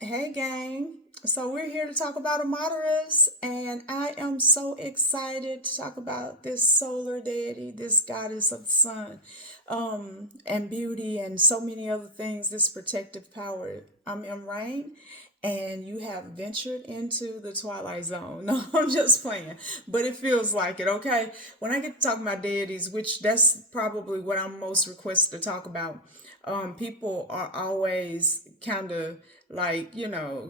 Hey, gang. So, we're here to talk about Amaterus, and I am so excited to talk about this solar deity, this goddess of the sun, and beauty, and so many other things, this protective power. I'm Rain, and you have ventured into the Twilight Zone. No, I'm just playing, but it feels like it, okay? When I get to talk about deities, which that's probably what I'm most requested to talk about, people are always kind of like,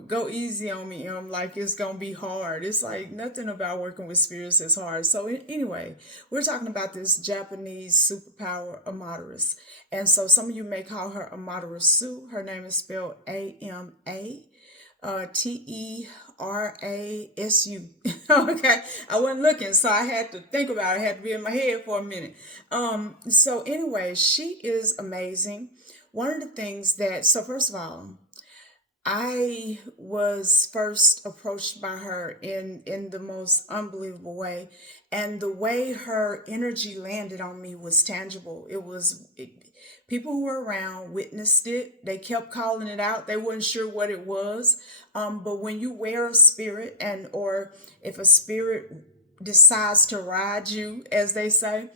go easy on me. Like it's gonna be hard. It's like nothing about working with spirits is hard. So anyway, we're talking about this Japanese superpower Amaterasu, and so some of you may call her Amaterasu. Her name is spelled Terasu. Okay, I wasn't looking, so I had to think about it. I had to be in my head for a minute. So anyway, she is amazing. One of the things that, so first of all, I was first approached by her in the most unbelievable way, and the way her energy landed on me was tangible. People who were around witnessed it. They kept calling it out. They weren't sure what it was. But when you wear a spirit, and or if a spirit decides to ride you, as they say,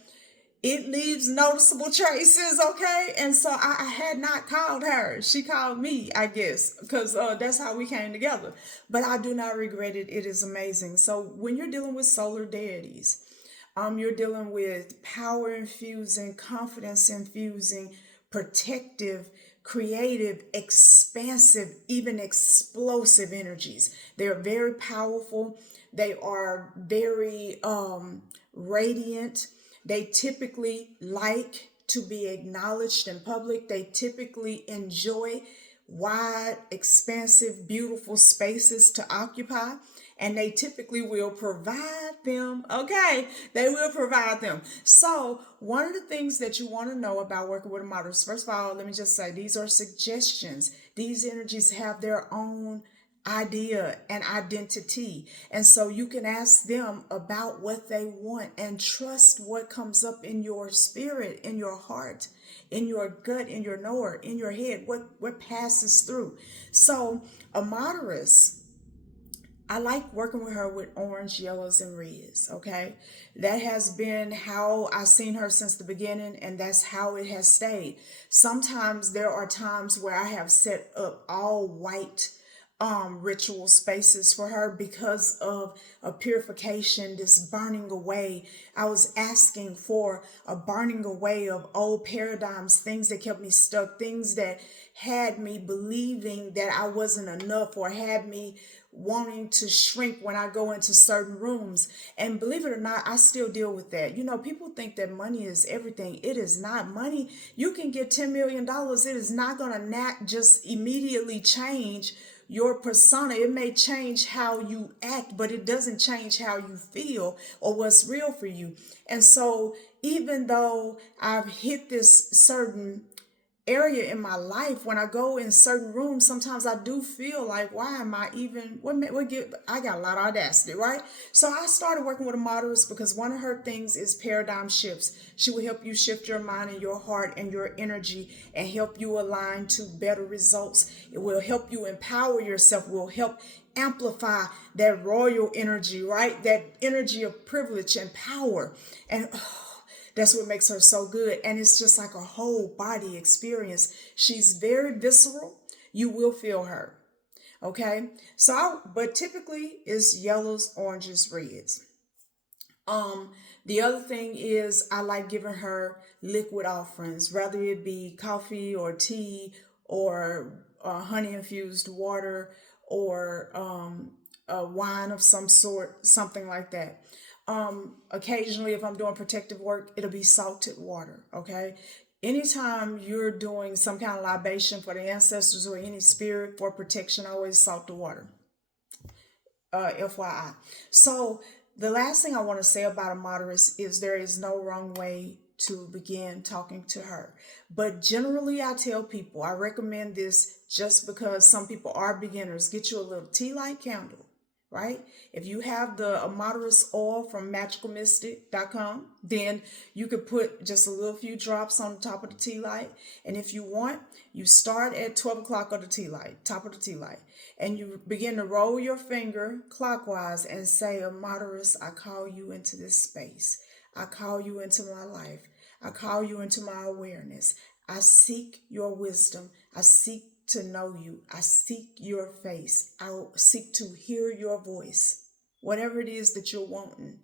it leaves noticeable traces, okay? And so I had not called her. She called me, I guess, because that's how we came together. But I do not regret it. It is amazing. So when you're dealing with solar deities, you're dealing with power infusing, confidence infusing, protective, creative, expansive, even explosive energies. They're very powerful. They are very radiant. They typically like to be acknowledged in public. They typically enjoy wide, expansive, beautiful spaces to occupy. And they typically will provide them. Okay, they will provide them. So, one of the things that you want to know about working with a model is, first of all, let me just say these are suggestions. These energies have their own idea and identity. And so you can ask them about what they want and trust what comes up in your spirit, in your heart, in your gut, in your knower, in your head, what passes through. So a moderate, I like working with her with orange, yellows, and reds. Okay. That has been how I've seen her since the beginning, and that's how it has stayed. Sometimes there are times where I have set up all white ritual spaces for her because of a purification, this burning away. I was asking for a burning away of old paradigms, things that kept me stuck, things that had me believing that I wasn't enough, or had me wanting to shrink when I go into certain rooms. And believe it or not, I still deal with that. People think that money is everything. It is not. Money, you can get $10 million. It is not going to not just immediately change your persona. It may change how you act, but it doesn't change how you feel or what's real for you. And so, even though I've hit this certain area in my life, when I go in certain rooms, sometimes I do feel like, why am I even, I got a lot of audacity, right? So I started working with a moderate because one of her things is paradigm shifts. She will help you shift your mind and your heart and your energy and help you align to better results. It will help you empower yourself, will help amplify that royal energy, right? That energy of privilege and power. And that's what makes her so good. And it's just like a whole body experience. She's very visceral. You will feel her. Okay. But typically it's yellows, oranges, reds. Um, the other thing is I like giving her liquid offerings, whether it be coffee or tea or honey infused water or a wine of some sort, something like that. Occasionally, if I'm doing protective work, it'll be salted water. Okay. Anytime you're doing some kind of libation for the ancestors or any spirit for protection, always salt the water. FYI. So the last thing I want to say about a moderate is there is no wrong way to begin talking to her. But generally, I tell people I recommend this just because some people are beginners. Get you a little tea light candle, right? If you have the Amatersu oil from magicalmystic.com, then you could put just a little few drops on the top of the tea light. And if you want, you start at 12 o'clock on the tea light, top of the tea light, and you begin to roll your finger clockwise and say, Amatersu, I call you into this space. I call you into my life. I call you into my awareness. I seek your wisdom. I seek to know you. I seek your face. I seek to hear your voice. Whatever it is that you're wanting.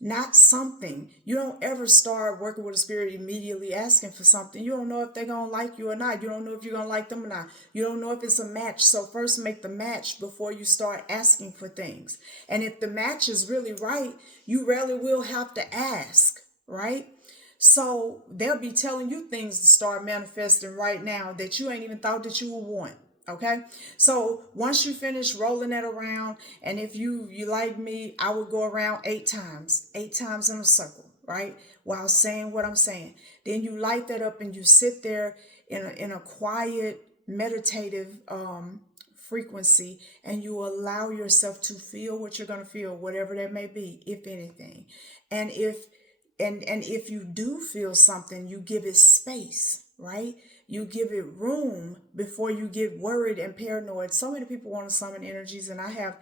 Not something. You don't ever start working with a spirit immediately asking for something. You don't know if they're going to like you or not. You don't know if you're going to like them or not. You don't know if it's a match. So first make the match before you start asking for things. And if the match is really right, you rarely will have to ask, right? So they'll be telling you things to start manifesting right now that you ain't even thought that you would want. Okay. So once you finish rolling that around, and if you like me, I would go around 8 times, 8 times in a circle, right? While saying what I'm saying. Then you light that up and you sit there in a quiet, meditative frequency, and you allow yourself to feel what you're gonna feel, whatever that may be, if anything. And if you do feel something, you give it space, right? You give it room before you get worried and paranoid. So many people want to summon energies, and I have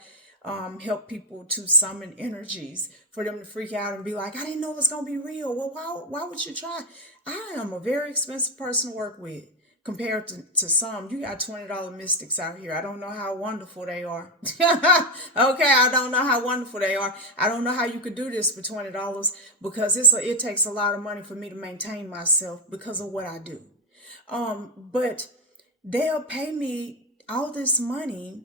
helped people to summon energies for them to freak out and be like, I didn't know it was going to be real. Well, why would you try? I am a very expensive person to work with compared to some. You got $20 mystics out here. I don't know how wonderful they are. Okay, I don't know how wonderful they are. I don't know how you could do this for $20 because it takes a lot of money for me to maintain myself because of what I do. But they'll pay me all this money,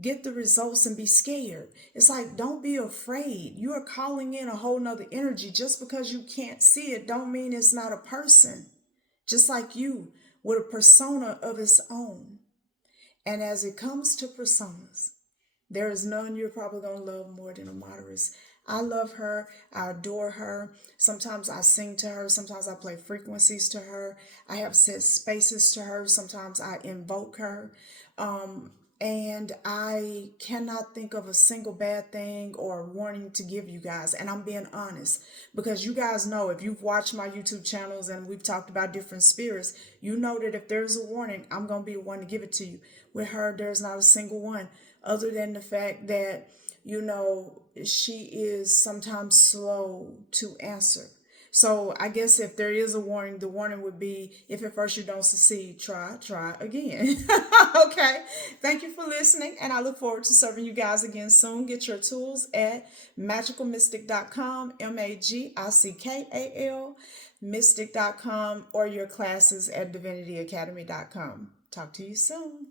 get the results, and be scared. It's like, don't be afraid. You are calling in a whole nother energy. Just because you can't see it don't mean it's not a person. Just like you, with a persona of its own. And as it comes to personas, there is none you're probably going to love more than Amaterasu. I love her. I adore her. Sometimes I sing to her. Sometimes I play frequencies to her. I have set spaces to her. Sometimes I invoke her. And I cannot think of a single bad thing or warning to give you guys. And I'm being honest because you guys know, if you've watched my YouTube channels and we've talked about different spirits, you know that if there's a warning, I'm going to be the one to give it to you. With her, there's not a single one other than the fact that, she is sometimes slow to answer. So I guess if there is a warning, the warning would be, if at first you don't succeed, try again. Okay. Thank you for listening, and I look forward to serving you guys again soon. Get your tools at magicalmystic.com, MAGICKAL, mystic.com, or your classes at divinityacademy.com. Talk to you soon.